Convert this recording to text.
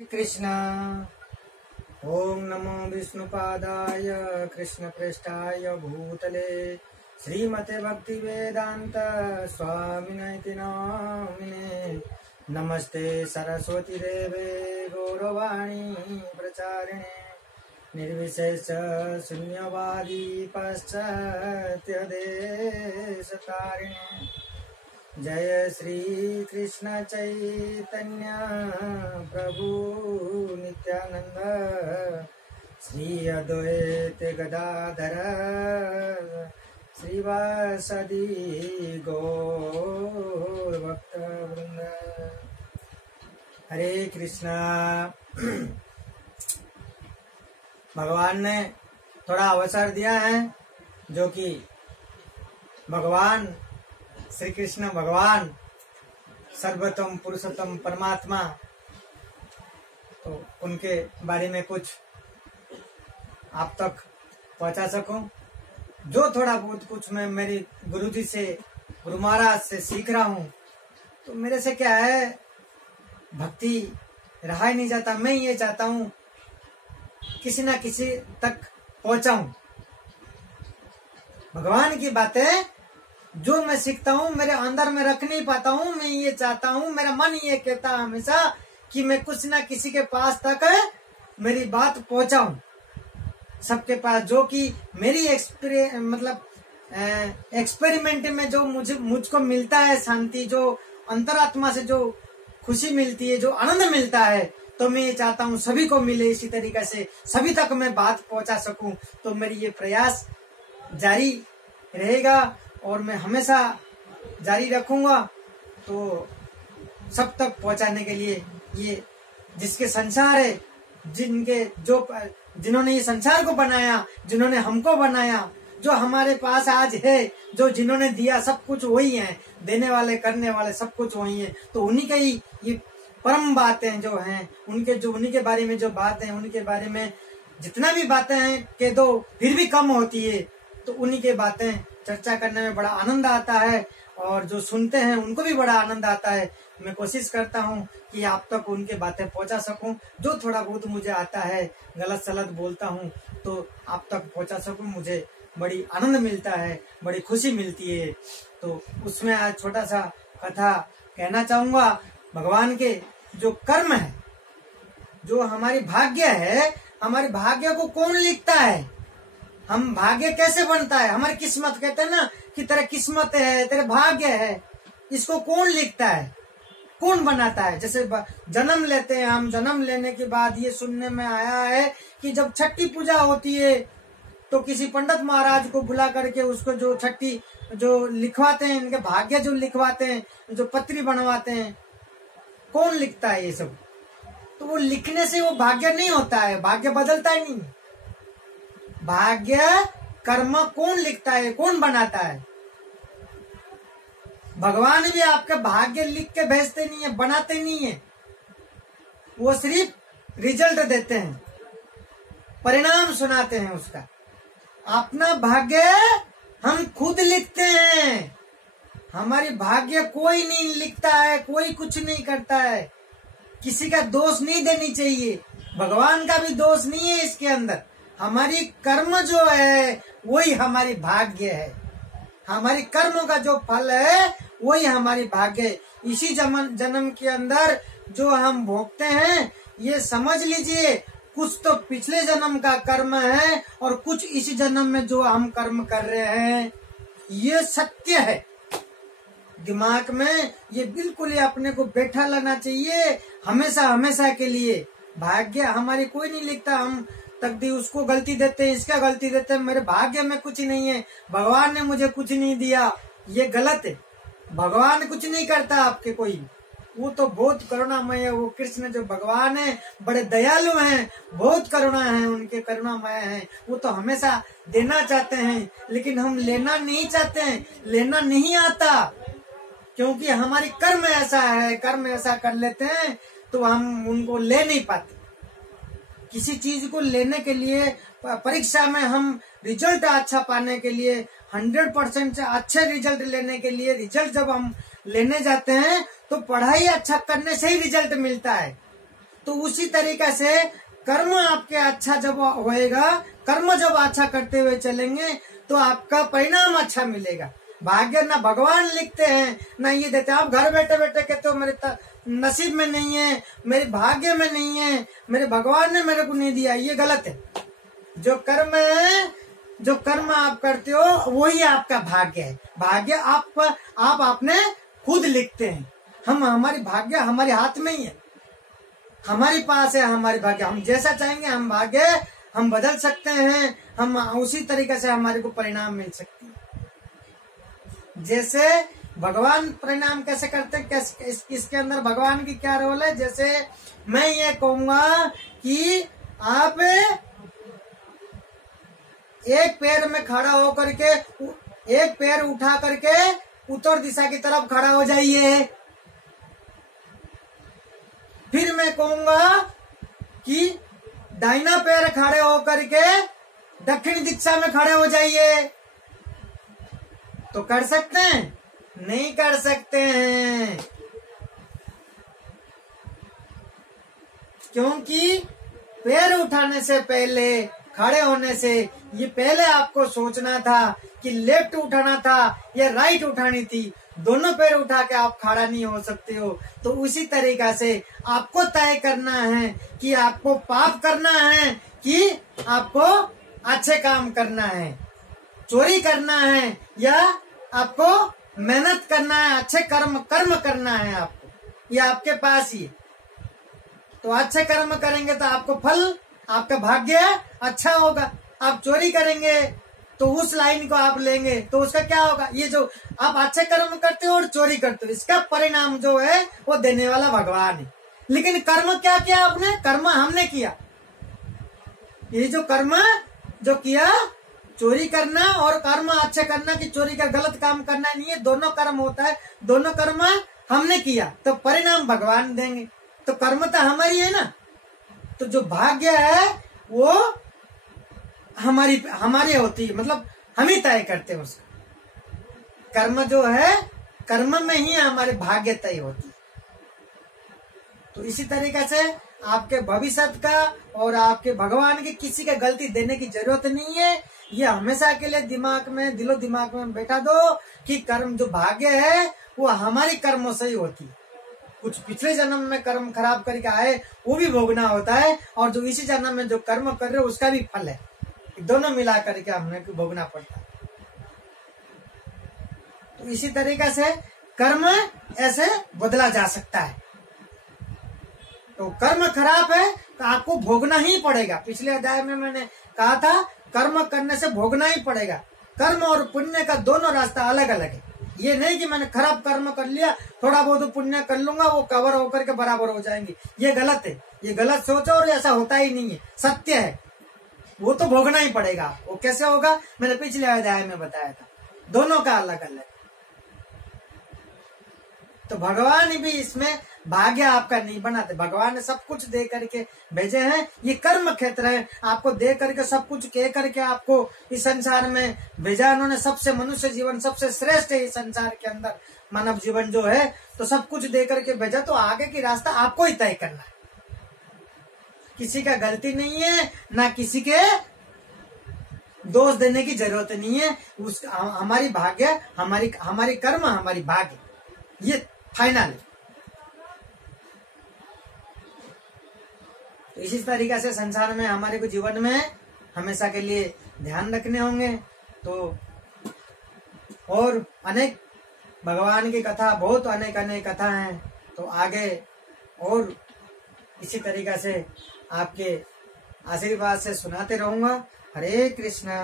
कृष्ण। ओम नमो विष्णुपादाय कृष्णप्रेष्ठाय भूतले श्रीमते भक्ति वेदांत स्वामिनेति नामिने। नमस्ते सरस्वती देवे गौरवाणी प्रचारिणे निर्विशेष शून्यवादी पाश्चात्य देशतारिणे। जय श्री कृष्ण चैतन्य प्रभु नित्यानंद श्री अद्वैत गदाधर श्रीवासदि गौर भक्त वृंद। हरे कृष्णा। भगवान ने थोड़ा अवसर दिया है, जो कि भगवान श्री कृष्ण भगवान सर्वोत्तम पुरुषोत्तम परमात्मा, तो उनके बारे में कुछ आप तक पहुंचा सकूं। जो थोड़ा बहुत कुछ मैं मेरी गुरुजी से, गुरु महाराज से सीख रहा हूं, तो मेरे से क्या है, भक्ति रहा ही नहीं जाता। मैं ये चाहता हूं किसी ना किसी तक पहुंचाऊं। भगवान की बातें जो मैं सीखता हूँ मेरे अंदर में रख नहीं पाता हूँ। मैं ये चाहता हूँ, मेरा मन ये कहता है हमेशा कि मैं कुछ ना किसी के पास तक मेरी बात पहुंचाऊं, सबके पास। जो कि मेरी एक्सपेरिमेंट में जो मुझको मिलता है शांति, जो अंतरात्मा से जो खुशी मिलती है, जो आनंद मिलता है, तो मैं ये चाहता हूँ सभी को मिले। इसी तरीके से सभी तक मैं बात पहुंचा सकूं। तो मेरी ये प्रयास जारी रहेगा और मैं हमेशा जारी रखूंगा। तो सब तक पहुंचाने के लिए ये जिसके संसार है, जिन्होंने ये संसार को बनाया, जिन्होंने हमको बनाया, जो हमारे पास आज है, जो जिन्होंने दिया, सब कुछ वही है। देने वाले, करने वाले सब कुछ वही है। तो उन्हीं के ही ये परम बातें जो हैं, उन्हीं के बारे में जो बातें हैं, उनके बारे में जितना भी बातें हैं कह दो फिर भी कम होती है। तो उन्हीं के बातें चर्चा करने में बड़ा आनंद आता है, और जो सुनते हैं उनको भी बड़ा आनंद आता है। मैं कोशिश करता हूँ कि आप तक उनके बातें पहुंचा सकूं। जो थोड़ा बहुत मुझे आता है, गलत सलत बोलता हूँ, तो आप तक पहुंचा सकूं। मुझे बड़ी आनंद मिलता है, बड़ी खुशी मिलती है। तो उसमें आज छोटा सा कथा कहना चाहूंगा। भगवान के जो कर्म है, जो हमारी भाग्य है, हमारे भाग्य को कौन लिखता है, हम भाग्य कैसे बनता है, हमारी किस्मत, कहते हैं ना कि तेरा किस्मत है, तेरे भाग्य है, इसको कौन लिखता है, कौन बनाता है। जैसे जन्म लेते हैं हम, जन्म लेने के बाद ये सुनने में आया है कि जब छठी पूजा होती है तो किसी पंडित महाराज को बुला करके उसको जो छठी जो लिखवाते हैं, इनके भाग्य जो लिखवाते हैं, जो पत्री बनवाते हैं, कौन लिखता है ये सब। तो वो लिखने से वो भाग्य नहीं होता है, भाग्य बदलता ही नहीं। भाग्य कर्म कौन लिखता है, कौन बनाता है। भगवान भी आपके भाग्य लिख के भेजते नहीं है, बनाते नहीं है। वो सिर्फ रिजल्ट देते हैं, परिणाम सुनाते हैं उसका। अपना भाग्य हम खुद लिखते हैं। हमारी भाग्य कोई नहीं लिखता है, कोई कुछ नहीं करता है। किसी का दोष नहीं देनी चाहिए, भगवान का भी दोष नहीं है इसके अंदर। हमारी कर्म जो है वही हमारी भाग्य है। हमारी कर्म का जो फल है वही हमारी भाग्य है। इसी जन्म के अंदर जो हम भोगते हैं, ये समझ लीजिए कुछ तो पिछले जन्म का कर्म है और कुछ इसी जन्म में जो हम कर्म कर रहे हैं, ये सत्य है। दिमाग में ये बिल्कुल ही अपने को बैठा लाना चाहिए हमेशा हमेशा के लिए। भाग्य हमारी कोई नहीं लिखता। हम तकदीर उसको गलती देते हैं, इसका गलती देते हैं। मेरे भाग्य में कुछ नहीं है, भगवान ने मुझे कुछ नहीं दिया, ये गलत है। भगवान कुछ नहीं करता आपके कोई, वो तो बहुत करुणामय है। वो कृष्ण जो भगवान है बड़े दयालु हैं, बहुत करुणा है, उनके करुणामय हैं। वो तो हमेशा देना चाहते हैं, लेकिन हम लेना नहीं चाहते हैं, लेना नहीं आता, क्योंकि हमारी कर्म ऐसा है, कर्म ऐसा कर लेते हैं तो हम उनको ले नहीं पाते। किसी चीज को लेने के लिए, परीक्षा में हम रिजल्ट अच्छा पाने के लिए, 100% से अच्छे रिजल्ट लेने के लिए, रिजल्ट जब हम लेने जाते हैं तो पढ़ाई अच्छा करने से ही रिजल्ट मिलता है। तो उसी तरीके से कर्म आपके अच्छा जब होएगा, कर्म जब अच्छा करते हुए चलेंगे तो आपका परिणाम अच्छा मिलेगा। भाग्य ना भगवान लिखते हैं ना ये देते हैं। आप घर बैठे बैठे कहते हो मेरे नसीब में नहीं है, मेरे भाग्य में नहीं है, मेरे भगवान ने मेरे को नहीं दिया, ये गलत है। जो कर्म है, जो कर्म आप करते हो वही आपका भाग्य है। भाग्य आप आपने खुद लिखते हैं। हमारी भाग्य हमारे हाथ में ही है, हमारे पास है हमारी भाग्य। हम जैसा चाहेंगे हम भाग्य हम बदल सकते हैं, हम उसी तरीके से हमारे को परिणाम मिल सकती है। जैसे भगवान परिणाम कैसे करते हैं, इसके अंदर भगवान की क्या रोल है। जैसे मैं ये कहूंगा कि आप एक पैर में खड़ा होकर के, एक पैर उठा करके उत्तर दिशा की तरफ खड़ा हो जाइए। फिर मैं कहूंगा कि दाहिना पैर खड़े होकर के दक्षिण दिशा में खड़े हो जाइए। तो कर सकते हैं? नहीं कर सकते हैं, क्योंकि पैर उठाने से पहले, खड़े होने से ये पहले आपको सोचना था कि लेफ्ट उठाना था या राइट उठानी थी। दोनों पैर उठा के आप खड़ा नहीं हो सकते हो। तो उसी तरीका से आपको तय करना है कि आपको पाप करना है कि आपको अच्छे काम करना है, चोरी करना है या आपको मेहनत करना है, अच्छे कर्म करना है आपको। ये आपके पास ही। तो अच्छे कर्म करेंगे तो आपको फल, आपका भाग्य अच्छा होगा। आप चोरी करेंगे तो उस लाइन को आप लेंगे तो उसका क्या होगा। ये जो आप अच्छे कर्म करते हो और चोरी करते हो, इसका परिणाम जो है वो देने वाला भगवान है। लेकिन कर्म क्या किया आपने? कर्म हमने किया। ये जो कर्म जो किया, चोरी करना और कर्म अच्छे करना कि चोरी का गलत काम करना नहीं है, दोनों कर्म होता है। दोनों कर्म हमने किया तो परिणाम भगवान देंगे। तो कर्म तो हमारी है ना। तो जो भाग्य है वो हमारी होती है, मतलब हम ही तय करते हैं उसका। कर्म जो है, कर्म में ही हमारे भाग्य तय होती है। तो इसी तरीके से आपके भविष्य का और आपके भगवान की किसी का गलती देने की जरूरत नहीं है। ये हमेशा के लिए दिमाग में, दिलो दिमाग में बैठा दो कि कर्म जो भाग्य है वो हमारी कर्मों से ही होती है। कुछ पिछले जन्म में कर्म खराब करके आए वो भी भोगना होता है, और जो इसी जन्म में जो कर्म कर रहे हो उसका भी फल है। दोनों मिला करके हमने भोगना पड़ता है। तो इसी तरीके से कर्म ऐसे बदला जा सकता है। तो कर्म खराब है तो आपको भोगना ही पड़ेगा। पिछले अध्याय में मैंने कहा था कर्म करने से भोगना ही पड़ेगा। कर्म और पुण्य का दोनों रास्ता अलग अलग है। ये नहीं कि मैंने खराब कर्म कर लिया, थोड़ा बहुत पुण्य कर लूंगा, वो कवर होकर के बराबर हो जाएंगे। ये गलत है, ये गलत सोच है और ऐसा होता ही नहीं है। सत्य है, वो तो भोगना ही पड़ेगा। वो कैसे होगा मैंने पिछले अध्याय में बताया था। दोनों का अलग अलग। तो भगवान भी इसमें भाग्य आपका नहीं बनाते। भगवान ने सब कुछ दे करके भेजे हैं। ये कर्म क्षेत्र है, आपको दे करके सब कुछ कह करके आपको इस संसार में भेजा। उन्होंने सबसे, मनुष्य जीवन सबसे श्रेष्ठ है इस संसार के अंदर, मानव जीवन जो है। तो सब कुछ दे करके भेजा, तो आगे की रास्ता आपको ही तय करना है। किसी का गलती नहीं है, ना किसी के दोष देने की जरूरत नहीं है। हमारी भाग्य, हमारी कर्म, हमारी भाग्य, ये फाइनल है। तो इसी तरीके से संसार में हमारे को जीवन में हमेशा के लिए ध्यान रखने होंगे। तो और अनेक भगवान की कथा, बहुत अनेक कथा हैं। तो आगे और इसी तरीके से आपके आशीर्वाद से सुनाते रहूंगा। हरे कृष्णा।